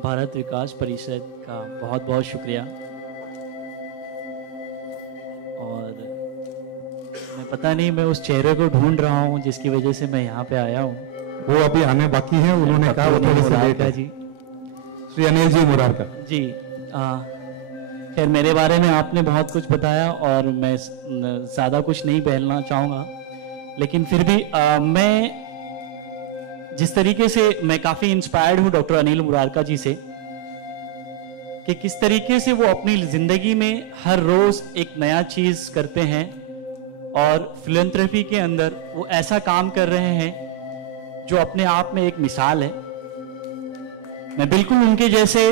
भारत विकास परिषद का बहुत बहुत शुक्रिया। और मैं पता नहीं, मैं उस चेहरे को ढूंढ रहा हूँ जिसकी वजह से मैं यहाँ पे आया हूँ। वो अभी आने बाकी है, उन्होंने कहा वो थोड़े से लेट है। जी श्री अनिल जी मुरारकर जी। खैर, मेरे बारे में आपने बहुत कुछ बताया और मैं ज़्यादा कुछ नहीं बहलना चाहूँगा, लेकिन फिर भी मैं जिस तरीके से मैं काफ़ी इंस्पायर्ड हूँ डॉक्टर अनिल मुरारका जी से, कि किस तरीके से वो अपनी ज़िंदगी में हर रोज़ एक नया चीज़ करते हैं और फिलैंथ्रोपी के अंदर वो ऐसा काम कर रहे हैं जो अपने आप में एक मिसाल है। मैं बिल्कुल उनके जैसे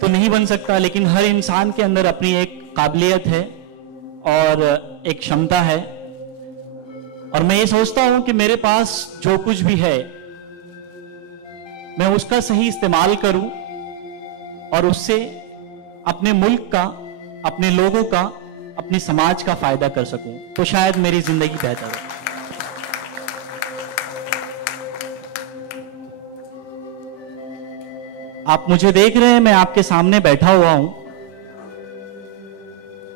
तो नहीं बन सकता, लेकिन हर इंसान के अंदर अपनी एक काबिलियत है और एक क्षमता है, और मैं ये सोचता हूं कि मेरे पास जो कुछ भी है मैं उसका सही इस्तेमाल करूं और उससे अपने मुल्क का, अपने लोगों का, अपने समाज का फायदा कर सकूं, तो शायद मेरी जिंदगी बेहतर हो। आप मुझे देख रहे हैं, मैं आपके सामने बैठा हुआ हूं।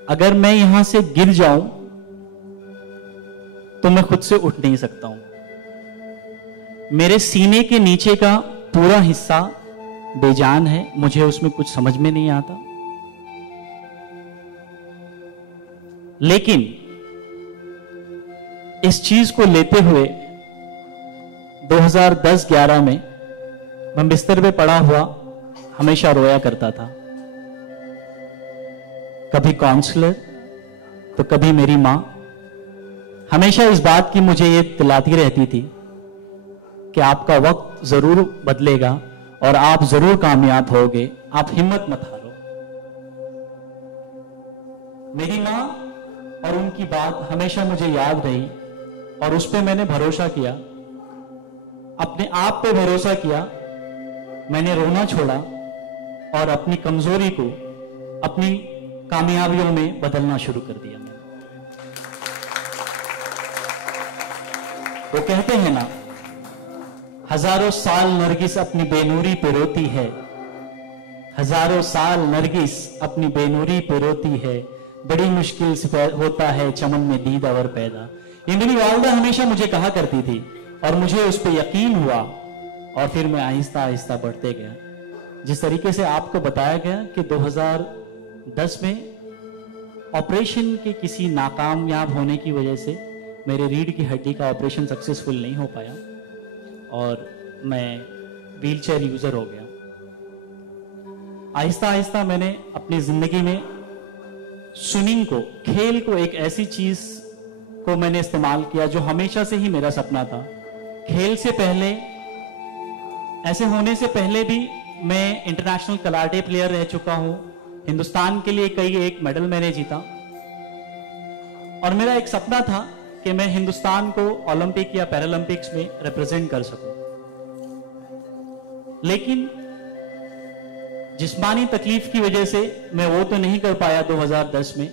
अगर मैं यहां से गिर जाऊं तो मैं खुद से उठ नहीं सकता हूं। मेरे सीने के नीचे का पूरा हिस्सा बेजान है, मुझे उसमें कुछ समझ में नहीं आता। लेकिन इस चीज को लेते हुए 2010-11 में मैं बिस्तर पे पड़ा हुआ हमेशा रोया करता था। कभी काउंसलर तो कभी मेरी मां हमेशा इस बात की मुझे ये दिलाती रहती थी कि आपका वक्त जरूर बदलेगा और आप जरूर कामयाब होगे, आप हिम्मत मत हारो। मेरी मां और उनकी बात हमेशा मुझे याद रही और उस पर मैंने भरोसा किया, अपने आप पे भरोसा किया। मैंने रोना छोड़ा और अपनी कमजोरी को अपनी कामयाबियों में बदलना शुरू कर दिया। वो कहते हैं ना, हजारों साल नरगिस अपनी बेनूरी पे रोती है, हजारों साल नरगिस अपनी बेनूरी पे रोती है, बड़ी मुश्किल से होता है चमन में दीद अवर पैदा। ये मेरी वालिदा हमेशा मुझे कहा करती थी और मुझे उस पर यकीन हुआ और फिर मैं आहिस्ता आहिस्ता बढ़ते गया। जिस तरीके से आपको बताया गया कि 2010 में ऑपरेशन के किसी नाकामयाब होने की वजह से मेरे रीढ़ की हड्डी का ऑपरेशन सक्सेसफुल नहीं हो पाया और मैं व्हीलचेयर यूजर हो गया। आहिस्ता आहिस्ता मैंने अपनी जिंदगी में स्विमिंग को, खेल को, एक ऐसी चीज को मैंने इस्तेमाल किया जो हमेशा से ही मेरा सपना था। खेल से पहले, ऐसे होने से पहले भी मैं इंटरनेशनल कराटे प्लेयर रह चुका हूं। हिंदुस्तान के लिए कई एक मेडल मैंने जीता और मेरा एक सपना था कि मैं हिंदुस्तान को ओलंपिक या पैरालंपिक्स में रिप्रेजेंट कर सकूं। लेकिन जिस्मानी तकलीफ की वजह से मैं वो तो नहीं कर पाया 2010 में।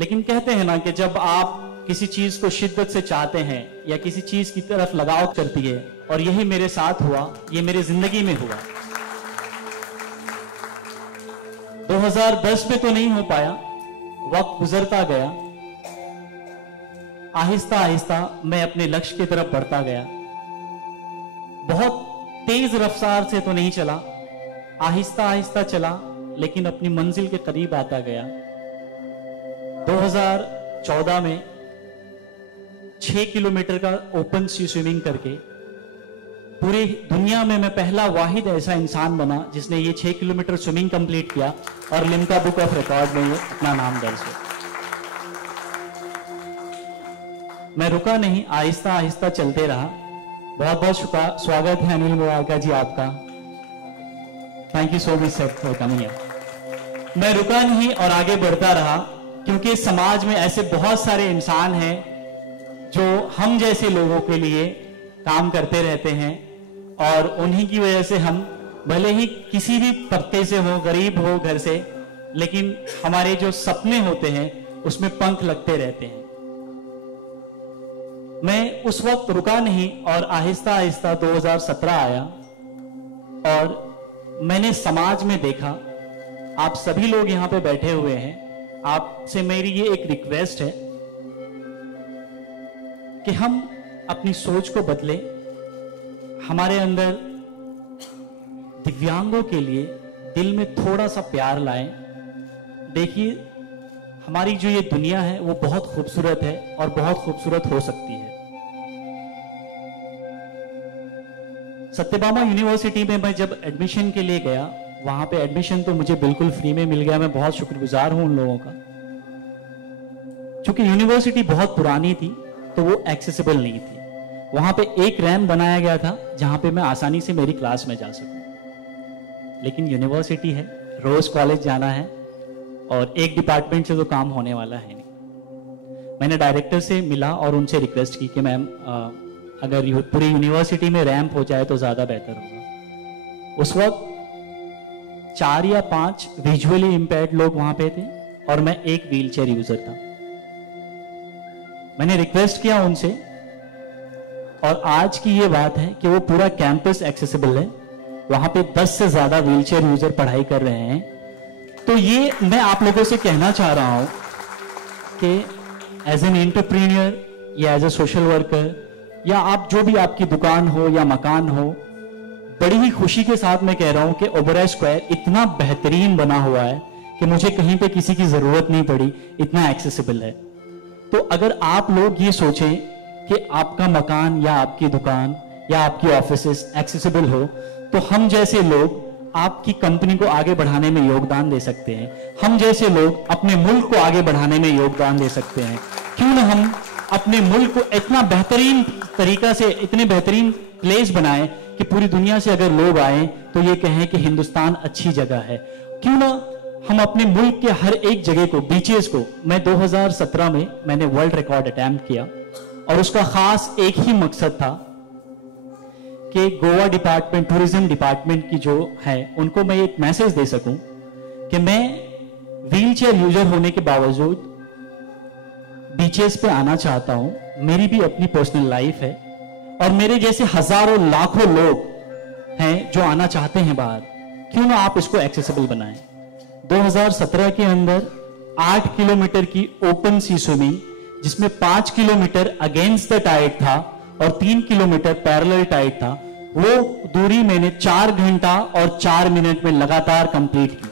लेकिन कहते हैं ना कि जब आप किसी चीज को शिद्दत से चाहते हैं या किसी चीज की तरफ लगाव करती है, और यही मेरे साथ हुआ, ये मेरी जिंदगी में हुआ। 2010 में तो नहीं हो पाया, वक्त गुजरता गया, आहिस्ता आहिस्ता मैं अपने लक्ष्य की तरफ बढ़ता गया। बहुत तेज रफ्तार से तो नहीं चला, आहिस्ता आहिस्ता चला, लेकिन अपनी मंजिल के करीब आता गया। 2014 में 6 किलोमीटर का ओपन सी स्विमिंग करके पूरी दुनिया में मैं पहला वाहिद ऐसा इंसान बना जिसने ये 6 किलोमीटर स्विमिंग कंप्लीट किया और लिम्का बुक ऑफ रिकॉर्ड में अपना नाम दर्ज किया। मैं रुका नहीं, आहिस्ता आहिस्ता चलते रहा। बहुत बहुत स्वागत है अनिल मुरारका जी आपका। Thank you so much sir for coming here. मैं रुका नहीं और आगे बढ़ता रहा, क्योंकि समाज में ऐसे बहुत सारे इंसान हैं जो हम जैसे लोगों के लिए काम करते रहते हैं और उन्हीं की वजह से हम भले ही किसी भी तबके से हो, गरीब हो घर से, लेकिन हमारे जो सपने होते हैं उसमें पंख लगते रहते हैं। मैं उस वक्त रुका नहीं और आहिस्ता आहिस्ता 2017 आया और मैंने समाज में देखा, आप सभी लोग यहां पे बैठे हुए हैं, आपसे मेरी ये एक रिक्वेस्ट है कि हम अपनी सोच को बदलें, हमारे अंदर दिव्यांगों के लिए दिल में थोड़ा सा प्यार लाएं। देखिए, हमारी जो ये दुनिया है वो बहुत खूबसूरत है और बहुत खूबसूरत हो सकती है। सत्यभामा यूनिवर्सिटी में मैं जब एडमिशन के लिए गया, वहां पे एडमिशन तो मुझे बिल्कुल फ्री में मिल गया। मैं बहुत शुक्रगुजार हूं उन लोगों का। चूंकि यूनिवर्सिटी बहुत पुरानी थी तो वो एक्सेसिबल नहीं थी। वहां पे एक रैंप बनाया गया था जहां पे मैं आसानी से मेरी क्लास में जा सकूं, लेकिन यूनिवर्सिटी है, रोज कॉलेज जाना है और एक डिपार्टमेंट से तो काम होने वाला है नहीं। मैंने डायरेक्टर से मिला और उनसे रिक्वेस्ट की कि मैम अगर पूरी यूनिवर्सिटी में रैंप हो जाए तो ज्यादा बेहतर होगा। उस वक्त 4 या 5 विजुअली इंपेयर्ड लोग वहां पे थे और मैं एक व्हीलचेयर यूजर था। मैंने रिक्वेस्ट किया उनसे और आज की ये बात है कि वो पूरा कैंपस एक्सेसिबल है, वहां पे 10 से ज्यादा व्हीलचेयर यूजर पढ़ाई कर रहे हैं। तो ये मैं आप लोगों से कहना चाह रहा हूं कि एज एन एंटरप्रेन्योर या एज ए सोशल वर्कर या आप जो भी आपकी दुकान हो या मकान हो, बड़ी ही खुशी के साथ मैं कह रहा हूं कि ओबेरॉय स्क्वायर इतना बेहतरीन बना हुआ है कि मुझे कहीं पे किसी की जरूरत नहीं पड़ी, इतना एक्सेसिबल है। तो अगर आप लोग ये सोचें कि आपका मकान या आपकी दुकान या आपकी ऑफिसेस एक्सेसिबल हो, तो हम जैसे लोग आपकी कंपनी को आगे बढ़ाने में योगदान दे सकते हैं। हम जैसे लोग अपने मुल्क को आगे बढ़ाने में योगदान दे सकते हैं। क्यों ना हम अपने मुल्क को इतना बेहतरीन तरीका से, इतने बेहतरीन प्लेस बनाएं कि पूरी दुनिया से अगर लोग आए तो ये कहें कि हिंदुस्तान अच्छी जगह है। क्यों ना हम अपने मुल्क के हर एक जगह को, बीचेस को, मैं 2017 में मैंने वर्ल्ड रिकॉर्ड अटेम्प्ट किया और उसका खास एक ही मकसद था कि गोवा डिपार्टमेंट, टूरिज्म डिपार्टमेंट की जो है, उनको मैं एक मैसेज दे सकूं कि मैं व्हीलचेयर यूजर होने के बावजूद बीचेस पे आना चाहता हूं। मेरी भी अपनी पर्सनल लाइफ है और मेरे जैसे हजारों लाखों लोग हैं जो आना चाहते हैं बाहर। क्यों ना आप इसको एक्सेसिबल बनाएं। 2017 के अंदर 8 किलोमीटर की ओपन सी स्विमिंग, जिसमें 5 किलोमीटर अगेंस्ट द टाइड था और 3 किलोमीटर पैरेलल टाइड था, वो दूरी मैंने 4 घंटा और 4 मिनट में लगातार कंप्लीट की।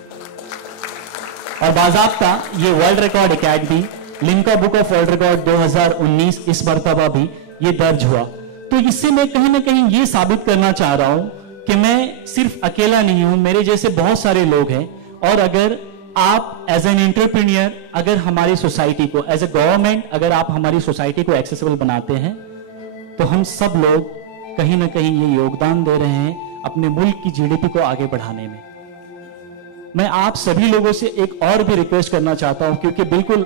और बाज़ाब्ता ये world record academy, Limca book of world record 2019 इस मर्तबा भी ये दर्ज हुआ। तो इससे मैं कहीं ना कहीं ये साबित करना चाह रहा हूं कि मैं सिर्फ अकेला नहीं हूं, मेरे जैसे बहुत सारे लोग हैं। और अगर आप एज एन एंटरप्रेन्योर, अगर हमारी सोसाइटी को, एज ए गवर्नमेंट, अगर आप हमारी सोसाइटी को एक्सेसिबल बनाते हैं तो हम सब लोग कहीं ना कहीं ये योगदान दे रहे हैं अपने मुल्क की जीडीपी को आगे बढ़ाने में। मैं आप सभी लोगों से एक और भी रिक्वेस्ट करना चाहता हूं, क्योंकि बिल्कुल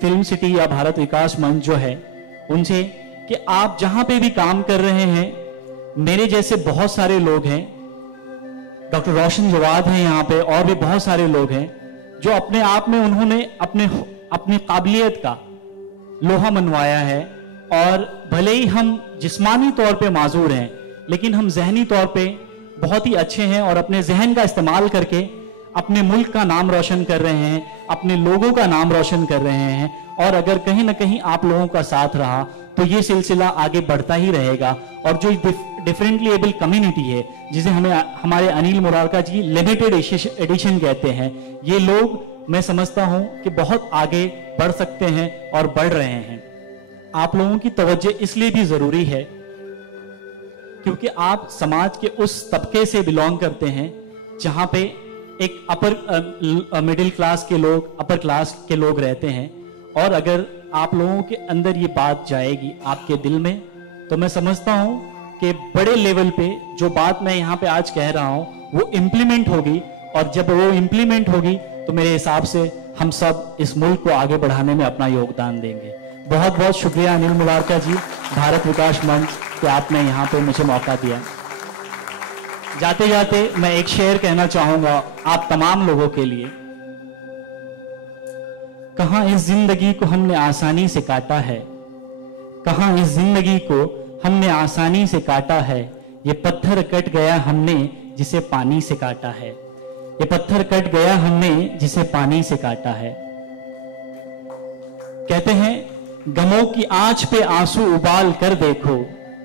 फिल्म सिटी या भारत विकास मंच जो है उनसे, कि आप जहां पे भी काम कर रहे हैं, मेरे जैसे बहुत सारे लोग हैं, डॉक्टर रोशन जवाद हैं यहाँ पे, और भी बहुत सारे लोग हैं जो अपने आप में उन्होंने अपनी काबिलियत का लोहा मनवाया है। और भले ही हम जिस्मानी तौर पे माजूर हैं, लेकिन हम जहनी तौर पे बहुत ही अच्छे हैं और अपने जहन का इस्तेमाल करके अपने मुल्क का नाम रोशन कर रहे हैं, अपने लोगों का नाम रोशन कर रहे हैं। और अगर कहीं ना कहीं आप लोगों का साथ रहा तो ये सिलसिला आगे बढ़ता ही रहेगा। और जो डिफरेंटली एबल कम्युनिटी है, जिसे हमारे अनिल मुरारका जी लिमिटेड एडिशन कहते हैं, ये लोग मैं समझता हूं कि बहुत आगे बढ़ सकते हैं और बढ़ रहे हैं। आप लोगों की तवज्जो इसलिए भी जरूरी है क्योंकि आप समाज के उस तबके से बिलोंग करते हैं जहां पे एक अपर मिडिल क्लास के लोग, अपर क्लास के लोग रहते हैं। और अगर आप लोगों के अंदर ये बात जाएगी आपके दिल में, तो मैं समझता हूं कि बड़े लेवल पे जो बात मैं यहाँ पे आज कह रहा हूं वो इम्प्लीमेंट होगी। और जब वो इम्प्लीमेंट होगी तो मेरे हिसाब से हम सब इस मुल्क को आगे बढ़ाने में अपना योगदान देंगे। बहुत बहुत शुक्रिया अनिल मुरारका जी, भारत विकास मंच, कि आपने यहाँ पे मुझे मौका दिया। जाते जाते मैं एक शेर कहना चाहूंगा आप तमाम लोगों के लिए। कहां इस जिंदगी को हमने आसानी से काटा है, कहां इस जिंदगी को हमने आसानी से काटा है, ये पत्थर कट गया हमने जिसे पानी से काटा है, ये पत्थर कट गया हमने जिसे पानी से काटा है। कहते हैं गमों की आंच पे आंसू उबाल कर देखो,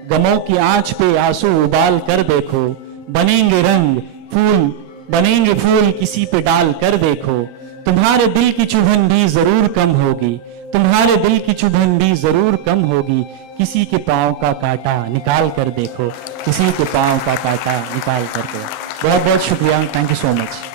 गमों की आंच पे आंसू उबाल कर देखो, बनेंगे रंग फूल, बनेंगे फूल किसी पे डाल कर देखो। तुम्हारे दिल की चुभन भी जरूर कम होगी, तुम्हारे दिल की चुभन भी जरूर कम होगी। किसी के पांव का कांटा निकाल कर देखो, किसी के पांव का कांटा निकाल कर देखो। बहुत बहुत शुक्रिया, थैंक यू सो मच।